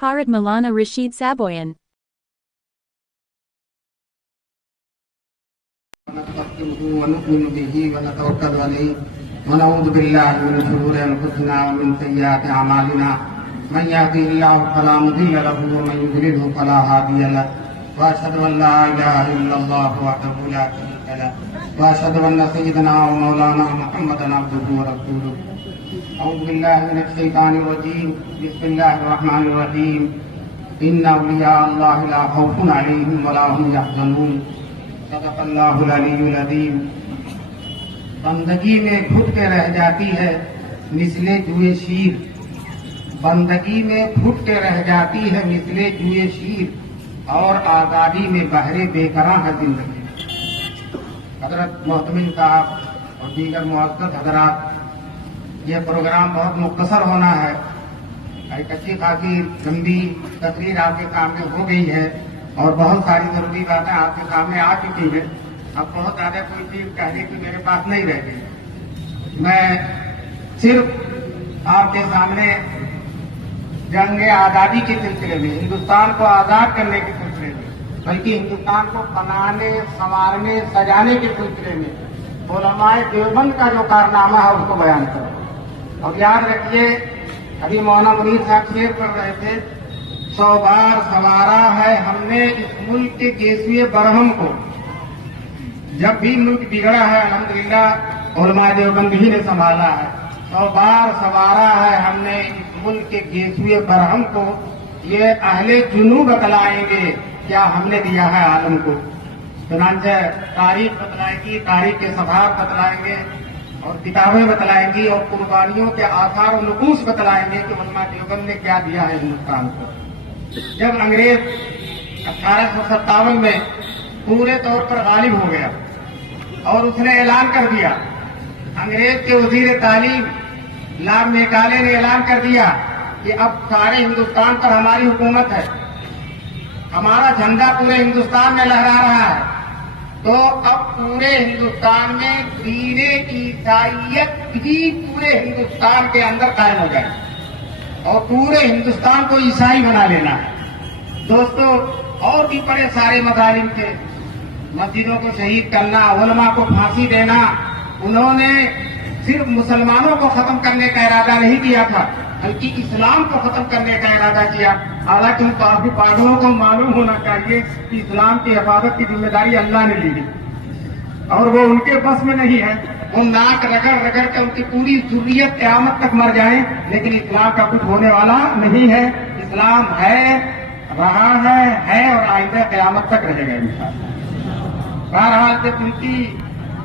Harad Maulana Rashid Saboyan. ونؤمن به ونتوكل عليه ونعوذ بالله من شرور انفسنا ومن سيئات اعمالنا من يهده الله فلا مضل له ومن يضلله فلا هادي له واشهد ان لا اله الا الله وحده لا شريك له واشهد ان سيدنا ومولانا محمدا عبده ورسوله. اعوذ بالله من الشيطان الرجيم. بسم الله الرحمن الرحيم. ان اولیاء اللہ لا خوف علیہم ولا هم يحزنون. صدق اللہ العلی العظیم. بندگی میں گھٹ کے رہ جاتی ہے مثل جوئے شیر. بندگی میں گھٹ کے رہ جاتی ہے مثل جوئے شیر اور آزادی میں بہرے بے قراں ہے زندگی. حضرت محتمل صاحب اور دیگر معزز حضرات، یہ پروگرام بہت مختصر ہونا ہے. ایک اچھی خاصی لمبی تقریر آپ کے سامنے ہو گئی ہے اور بہت ساری ضروری باتیں آپ کے سامنے آ چکی ہیں. اب بہت زیادہ کوئی چیز کہنے کی میرے پاس نہیں رہ گئی. میں صرف آپ کے سامنے جنگ آزادی کے سلسلے میں، ہندوستان کو آزاد کرنے کے سلسلے میں، بلکہ ہندوستان کو بنانے، سنوارنے، سجانے کے سلسلے میں علماء دیوبند کا جو کارنامہ ہے اس کو بیان کروں. اور یاد رکھیے، ابھی مولانا منیر صاحب شعر پڑھ رہے تھے، 100 بار سنوارا ہے ہم نے اس ملک کے گیسوئے برہم کو. جب بھی ملک بگڑا ہے الحمدللہ علماء دیوبند ہی نے سنبھالا ہے. 100 بار سنوارا ہے ہم نے اس ملک کے گیسوئے برہم کو. یہ اہل جنوب بتلائیں گے کیا ہم نے دیا ہے عالم کو. چنانچہ تاریخ بتلائے گی، تاریخ کے صفحات بتلائیں گے اور کتابیں بتلائیں گی اور قربانیوں کے آثار و نقوش بتلائیں گے کہ علماء دیوبند نے کیا دیا ہے ہندوستان کو. جب انگریز 1857 میں پورے طور پر غالب ہو گیا اور اس نے اعلان کر دیا، انگریز کے وزیر تعلیم لارڈ میکالے نے اعلان کر دیا کہ اب سارے ہندوستان پر ہماری حکومت ہے، ہمارا جھنڈا پورے ہندوستان میں لہرا رہا ہے. تو اب پورے ہندوستان میں دین عیسائیت بھی پورے ہندوستان کے اندر قائم ہو جائے اور پورے ہندوستان کو عیسائی بنا لینا ہے. دوستو، اور بھی بڑے سارے مظالم تھے، مسجدوں کو شہید کرنا، علماء کو پھانسی دینا. انہوں نے صرف مسلمانوں کو ختم کرنے کا ارادہ نہیں کیا تھا بلکہ اسلام کو ختم کرنے کا ارادہ کیا. حالانکہ ان پاگلوں کو معلوم ہونا چاہیے کہ اسلام کی حفاظت کی ذمہ داری اللہ نے لی ہے اور وہ ان کے بس میں نہیں ہے. وہ ناک رگڑ رگڑ کے ان کی پوری ذریت قیامت تک مر جائیں لیکن اسلام کا کچھ ہونے والا نہیں ہے. اسلام ہے، رہا ہے اور آئندہ قیامت تک رہے گا انشاءاللہ. بہرحال جب ان کی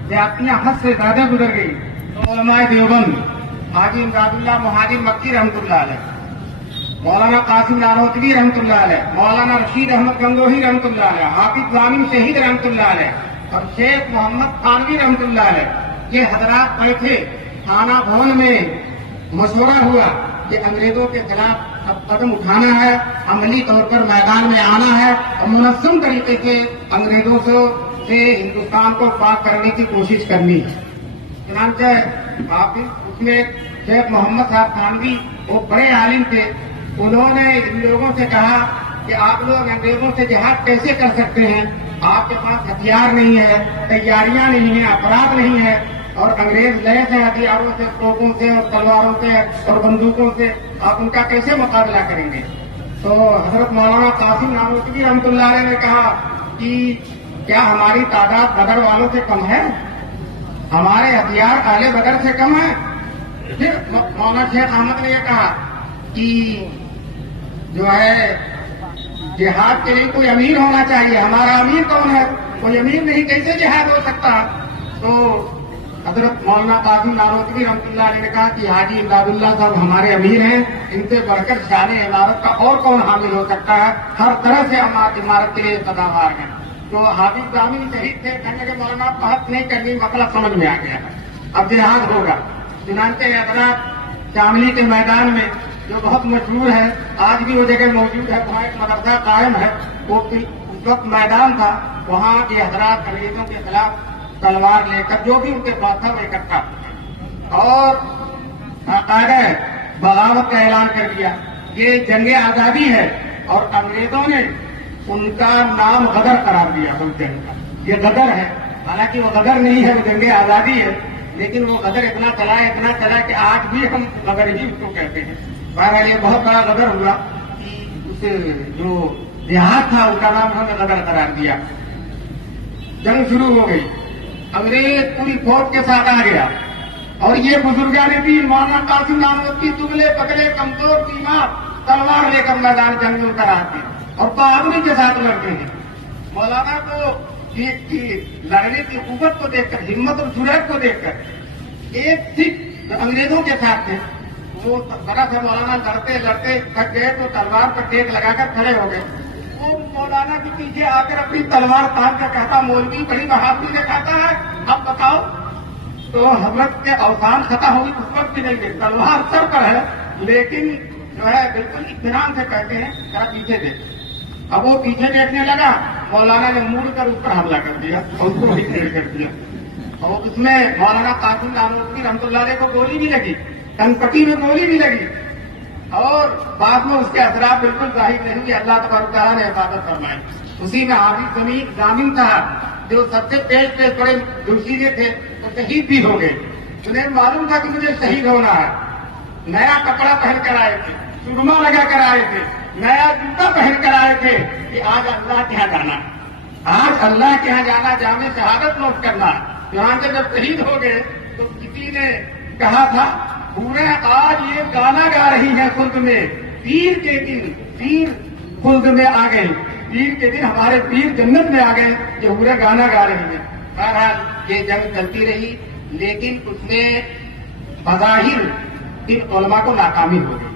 زیادتیاں حد سے زیادہ گزر گئی تو علماء دیوبند، حاجی امداد اللہ مہاجر مکی رحمۃ اللہ علیہ، مولانا قاسم نانوتوی رحمۃ اللہ علیہ، مولانا رشید احمد گنگوہی رحمۃ اللہ علیہ، حافظ ضامن شہید رحمۃ اللہ علیہ اور شیخ محمد خانوی رحمۃ اللہ علیہ، یہ حضرات بیٹھے. تھانہ بھون میں مشورہ ہوا کہ انگریزوں کے خلاف اب قدم اٹھانا ہے، عملی طور پر میدان میں آنا ہے اور منظم طریقے سے انگریزوں سے ہندوستان کو پاک کرنے کی کوشش کرنی ہے. چنانچہ حافظ اس میں شیخ محمد صاحب خانوی وہ بڑے عالم تھے. انہوں نے ان لوگوں سے کہا کہ آپ لوگ انگریزوں سے جہاد کیسے کر سکتے ہیں؟ آپ کے پاس ہتھیار نہیں ہے، تیاریاں نہیں ہیں، افراد نہیں ہے اور انگریز لیس ہیں ہتھیاروں سے، توپوں سے اور تلواروں سے اور بندوقوں سے. آپ ان کا کیسے مقابلہ کریں گے؟ تو حضرت مولانا قاسم نانوتوی رحمۃ اللہ علیہ نے کہا کہ کیا ہماری تعداد بدر والوں سے کم ہے؟ ہمارے ہتھیار اہل بدر سے کم ہیں؟ پھر مولانا شیخ احمد نے یہ کہا کہ جو ہے جہاد کے لیے کوئی امیر ہونا چاہیے. ہمارا امیر کون ہے؟ کوئی امیر نہیں، کیسے جہاد ہو سکتا؟ تو حضرت مولانا قاسم نانوتوی رحمۃ اللہ علیہ نے کہا کہ حاجی امداد اللہ صاحب ہمارے امیر ہیں، ان سے بڑھ کر شان عمارت کا اور کون حامل ہو سکتا ہے؟ ہر طرح سے عمارت کے لیے قدامار ہیں. تو حافظ ضامن شہید تھے، کہنے لگے مولانا بحث نہیں کرنی، مسئلہ سمجھ میں آ گیا، اب جہاد ہوگا. چنانچہ حضرات شاملی کے میدان میں جو بہت مشہور ہے، آج بھی وہ جگہ موجود ہے، وہاں ایک مدرسہ قائم ہے. وہ اس وقت میدان تھا، وہاں کے حضرات انگریزوں کے خلاف تلوار لے کر جو بھی ان کے پاس تھا وہ اکٹھا اور باقاعدہ بغاوت کا اعلان کر دیا یہ جنگ آزادی ہے اور انگریزوں نے ان کا نام غدر قرار دیا اس جنگ کا. یہ غدر ہے، حالانکہ وہ غدر نہیں ہے، وہ جنگ آزادی ہے، لیکن وہ غدر اتنا چلا کہ آج بھی ہم غدر ہی اس کو کہتے ہیں. بہرحال یہ بہت بڑا غدر ہوا کہ اس جو دیہات تھا ان کا نام انہوں نے غدر قرار دیا. جنگ شروع ہو گئی، انگریز پوری فوج کے ساتھ آ گیا اور یہ بزرگان دین مولانا قاسم نانوتوی دبلے پتلے کمزور بیمار تلوار لے کر میدان جنگ میں اتر آتے اور بہادری کے ساتھ لڑتے ہیں. مولانا کو لڑنے کی قوت کو دیکھ کر، ہمت اور جرأت کو دیکھ کر ایک سکھ جو انگریزوں کے ساتھ تھے وہ بڑا تھا، مولانا لڑتے لڑتے تھک گئے تو تلوار پر ٹیک لگا کر کھڑے ہو گئے. وہ مولانا کے پیچھے آ کر اپنی تلوار تان کر کہتا مولوی بڑی بہادری دکھاتا ہے، اب بتاؤ. تو حضرت کے اوسان ختم ہوگی اس وقت بھی نہیں گئی، تلوار سر پر ہے لیکن جو ہے بالکل اطمینان سے کہتے ہیں ذرا پیچھے دیکھ. اب وہ پیچھے دیکھنے لگا، مولانا نے موڑ کر اس پر حملہ کر دیا اور اس کو بھی ڈھیر کر دیا. اور اس میں مولانا قاسم نانوتوی رحمۃ اللہ علیہ کو گولی بھی لگی، کنپٹی میں گولی بھی لگی اور بعد میں اس کے اثرات بالکل ظاہر نہیں ہوئے. اللہ تبارک تعالیٰ نے حفاظت فرمائی. اسی میں حافظ ضامن تھا جو سب سے پیش بڑے جوشیلے تھے، وہ شہید بھی ہو گئے. انہیں معلوم تھا کہ مجھے شہید ہونا ہے. نیا کپڑا پہن کر آئے تھے، سرما لگا کر آئے تھے، نیا جوتا پہن کر آئے تھے کہ آج اللہ کے یہاں جانا، آج اللہ کے یہاں جانا، جامع شہادت نوٹ کرنا. چنانچہ جب شہید ہو گئے تو کسی نے کہا تھا پورے آج یہ گانا گا رہی ہے خلد میں، پیر کے دن پیر خلد میں آ گئے، پیر کے دن ہمارے پیر جنت میں آ گئے، یہ پورے گانا گا رہی ہے. بہرحال یہ جنگ چلتی رہی لیکن اس میں بظاہر ان علماء کو ناکامی ہو گئی.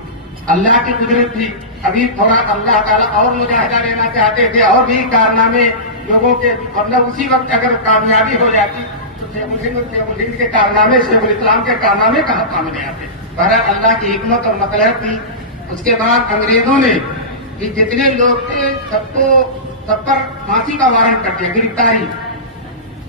اللہ کی قدرت تھی، ابھی تھوڑا اللہ تعالیٰ اور مجاہدہ لینا چاہتے تھے اور بھی کارنامے لوگوں کے، مطلب اسی وقت اگر کامیابی ہو جاتی تو شیخ الہند کے کارنامے، شیخ الاسلام کے کارنامے کہاں سامنے آتے. بہرحال اللہ کی حکمت اور مصلحت تھی. اس کے بعد انگریزوں نے کہ جتنے لوگ تھے سب پر پھانسی کا وارنٹ کر دیا، گرفتاری.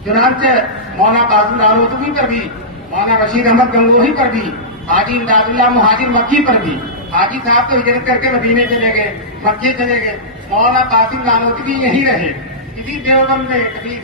چنانچہ مولانا قاسم نانوتوی پر بھی، مولانا رشید احمد گنگوہی پر بھی، حاجی امداد اللہ مہاجر مکی پر بھی. حاجی صاحب تو ہجرت کر کے مدینے چلے گئے، مکے چلے گئے. مولانا قاسم نانوتوی یہیں رہے. کسی دیوبند میں کبھی